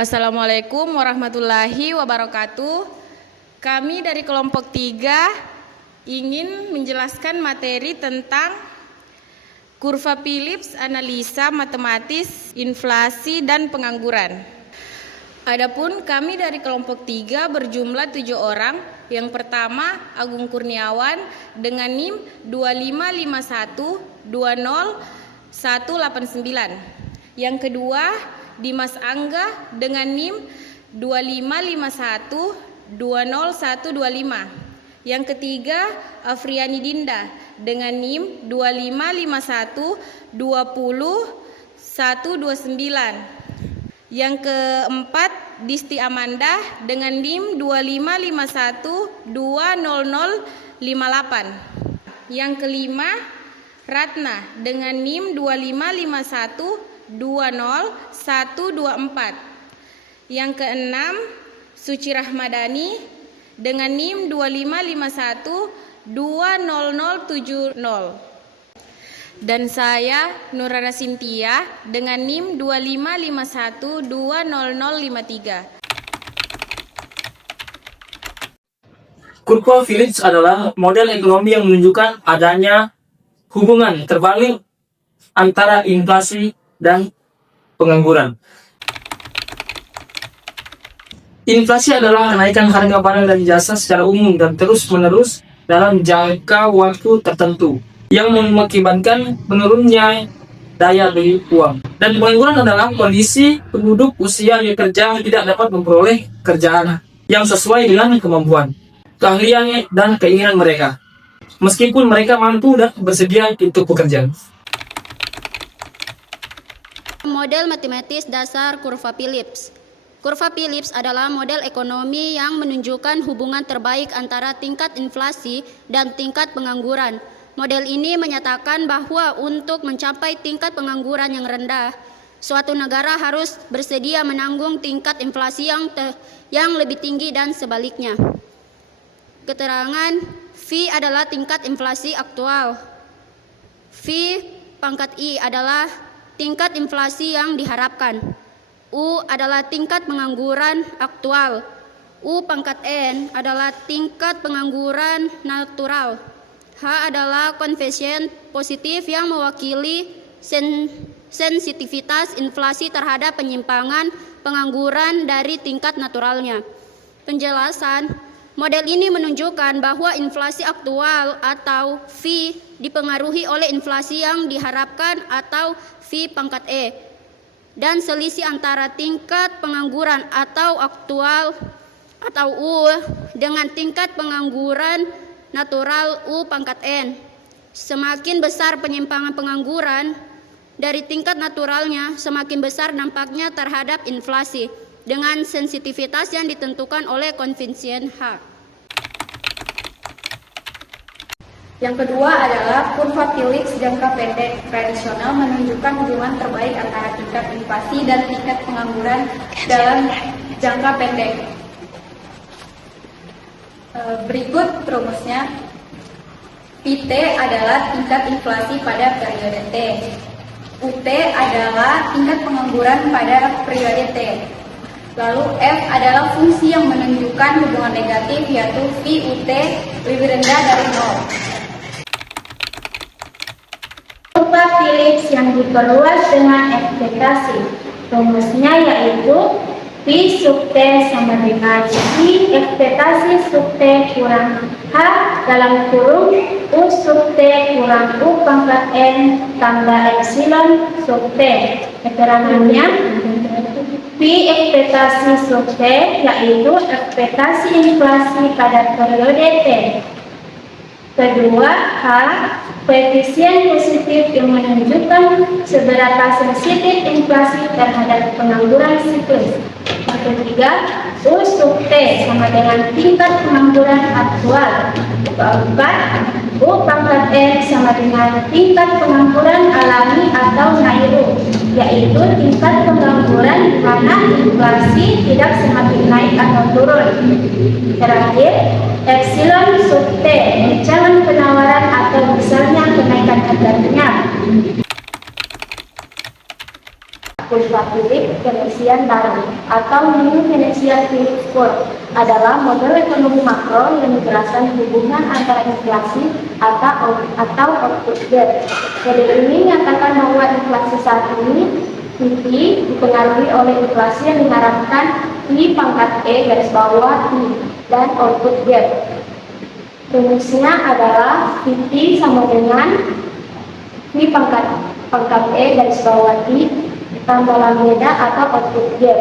Assalamualaikum warahmatullahi wabarakatuh. Kami dari kelompok 3 ingin menjelaskan materi tentang kurva Phillips, analisa matematis, inflasi, dan pengangguran. Adapun kami dari kelompok 3 berjumlah 7 orang. Yang pertama Agung Kurniawan dengan NIM 255120 189. Yang kedua Dimas Angga dengan NIM 255120 125. Yang ketiga Afriani Dinda dengan NIM 255120 129. Yang keempat Disti Amanda dengan NIM 2551200058. Yang kelima Ratna dengan NIM 255120 124. Yang keenam Suci Rahmadani dengan NIM 2551200070. Dan saya Nurana Sintia dengan NIM 2551200053. Kurva Phillips adalah model ekonomi yang menunjukkan adanya hubungan terbalik antara inflasi dan pengangguran. Inflasi adalah kenaikan harga barang dan jasa secara umum dan terus-menerus dalam jangka waktu tertentu yang mengakibatkan menurunnya daya beli uang. Dan pengangguran adalah kondisi penduduk usia kerja tidak dapat memperoleh kerjaan yang sesuai dengan kemampuan, keahlian, dan keinginan mereka, meskipun mereka mampu dan bersedia untuk bekerja. Model matematis dasar kurva Phillips. Kurva Phillips adalah model ekonomi yang menunjukkan hubungan terbaik antara tingkat inflasi dan tingkat pengangguran. Model ini menyatakan bahwa untuk mencapai tingkat pengangguran yang rendah, suatu negara harus bersedia menanggung tingkat inflasi yang lebih tinggi dan sebaliknya. Keterangan V adalah tingkat inflasi aktual. V pangkat I adalah tingkat inflasi yang diharapkan. U adalah tingkat pengangguran aktual. U pangkat N adalah tingkat pengangguran natural. H adalah koefisien positif yang mewakili sensitivitas inflasi terhadap penyimpangan pengangguran dari tingkat naturalnya. Penjelasan, model ini menunjukkan bahwa inflasi aktual atau V dipengaruhi oleh inflasi yang diharapkan atau V pangkat E, dan selisih antara tingkat pengangguran atau aktual atau U dengan tingkat pengangguran natural U pangkat N. Semakin besar penyimpangan pengangguran dari tingkat naturalnya, semakin besar dampaknya terhadap inflasi dengan sensitivitas yang ditentukan oleh koefisien H. Yang kedua adalah kurva Phillips jangka pendek tradisional menunjukkan hubungan terbaik antara tingkat inflasi dan tingkat pengangguran dalam jangka pendek. Berikut rumusnya. PT adalah tingkat inflasi pada periode T. UT adalah tingkat pengangguran pada periode T. Lalu F adalah fungsi yang menunjukkan hubungan negatif, yaitu VUT lebih rendah dari 0. Kurva Phillips yang diperluas dengan ekspektasi. Rumusnya yaitu V sub T sama dengan V ekspektasi sub T kurang H dalam kurung U sub T kurang U pangkat N tambah epsilon sub T. Keterangannya, V ekspektasi sub T yaitu ekspektasi inflasi pada periode T. Kedua, H koefisien positif yang menunjukkan seberapa sensitif inflasi terhadap pengangguran siklus. Yang ketiga, U sub T sama dengan tingkat pengangguran aktual. Keempat, U pangkat N sama dengan tingkat pengangguran alami atau nairu, yaitu tingkat pengangguran di mana inflasi tidak semakin naik atau turun. Terakhir, epsilon sub T ancaman penawaran atau misalnya kenaikan harga minyak. Kurva Phillips Keynesian barang atau New Keynesian Phillips Curve adalah model ekonomi makro yang menjelaskan hubungan antara inflasi atau output gap. Model ini menyatakan bahwa inflasi saat ini V dipengaruhi oleh inflasi yang diharapkan V pangkat E garis bawah I dan output gap. Rumusnya adalah V sama dengan V pangkat E garis bawah I tambah lambda atau output gap,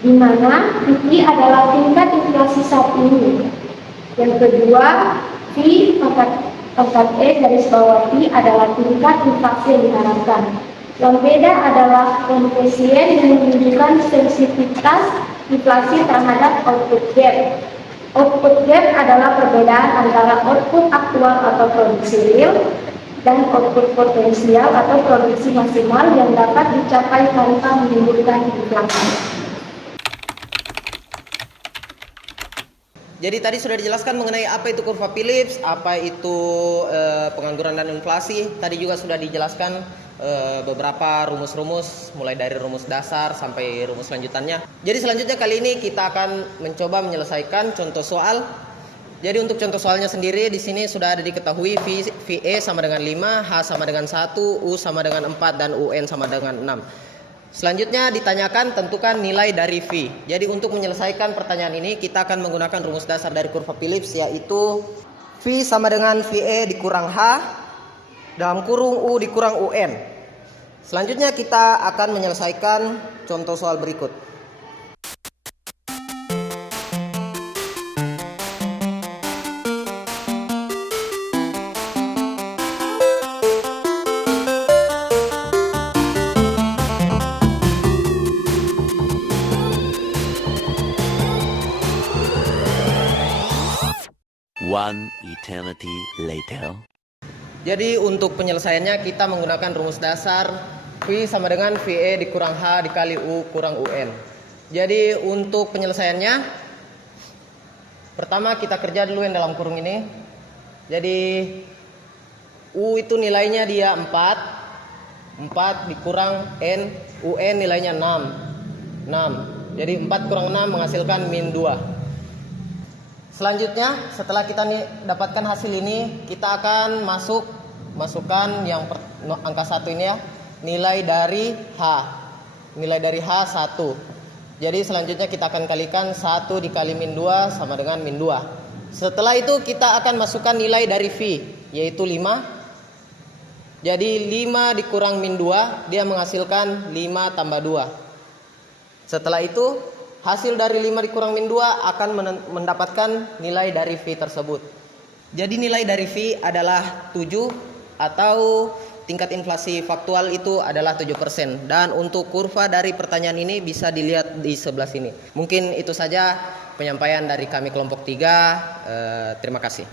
di mana V adalah tingkat inflasi saat ini. Yang kedua, V pangkat E garis bawah I adalah tingkat inflasi yang diharapkan. Lambda adalah koefisien yang menunjukkan sensitivitas inflasi terhadap output gap. Output gap adalah perbedaan antara output aktual atau produksi real dan output potensial atau produksi maksimal yang dapat dicapai tanpa menimbulkan inflasi. Jadi tadi sudah dijelaskan mengenai apa itu kurva Phillips, apa itu pengangguran dan inflasi. Tadi juga sudah dijelaskan beberapa rumus-rumus, mulai dari rumus dasar sampai rumus lanjutannya. Jadi selanjutnya kali ini kita akan mencoba menyelesaikan contoh soal. Jadi untuk contoh soalnya sendiri di sini sudah ada diketahui VE sama dengan 5, H sama dengan 1, U sama dengan 4 dan UN sama dengan 6. Selanjutnya ditanyakan tentukan nilai dari V. Jadi untuk menyelesaikan pertanyaan ini kita akan menggunakan rumus dasar dari kurva Phillips, yaitu V sama dengan VE dikurang H dalam kurung U dikurang UN. Selanjutnya kita akan menyelesaikan contoh soal berikut. One eternity later. Jadi untuk penyelesaiannya kita menggunakan rumus dasar V sama dengan VE dikurang H dikali U kurang UN. Jadi untuk penyelesaiannya, pertama kita kerja dulu yang dalam kurung ini. Jadi U itu nilainya dia 4 dikurang N, UN nilainya 6. Jadi 4 kurang 6 menghasilkan min 2. Selanjutnya setelah kita dapatkan hasil ini, kita akan masukkan yang angka 1 ini ya, nilai dari H. Nilai dari H 1. Jadi selanjutnya kita akan kalikan 1 dikali min 2 sama dengan min 2. Setelah itu kita akan masukkan nilai dari V, yaitu 5. Jadi 5 dikurang min 2, dia menghasilkan 5 tambah 2. Setelah itu hasil dari 5 dikurang min 2 akan mendapatkan nilai dari V tersebut. Jadi nilai dari V adalah 7 atau tingkat inflasi faktual itu adalah 7%. Dan untuk kurva dari pertanyaan ini bisa dilihat di sebelah sini. Mungkin itu saja penyampaian dari kami kelompok 3. Terima kasih.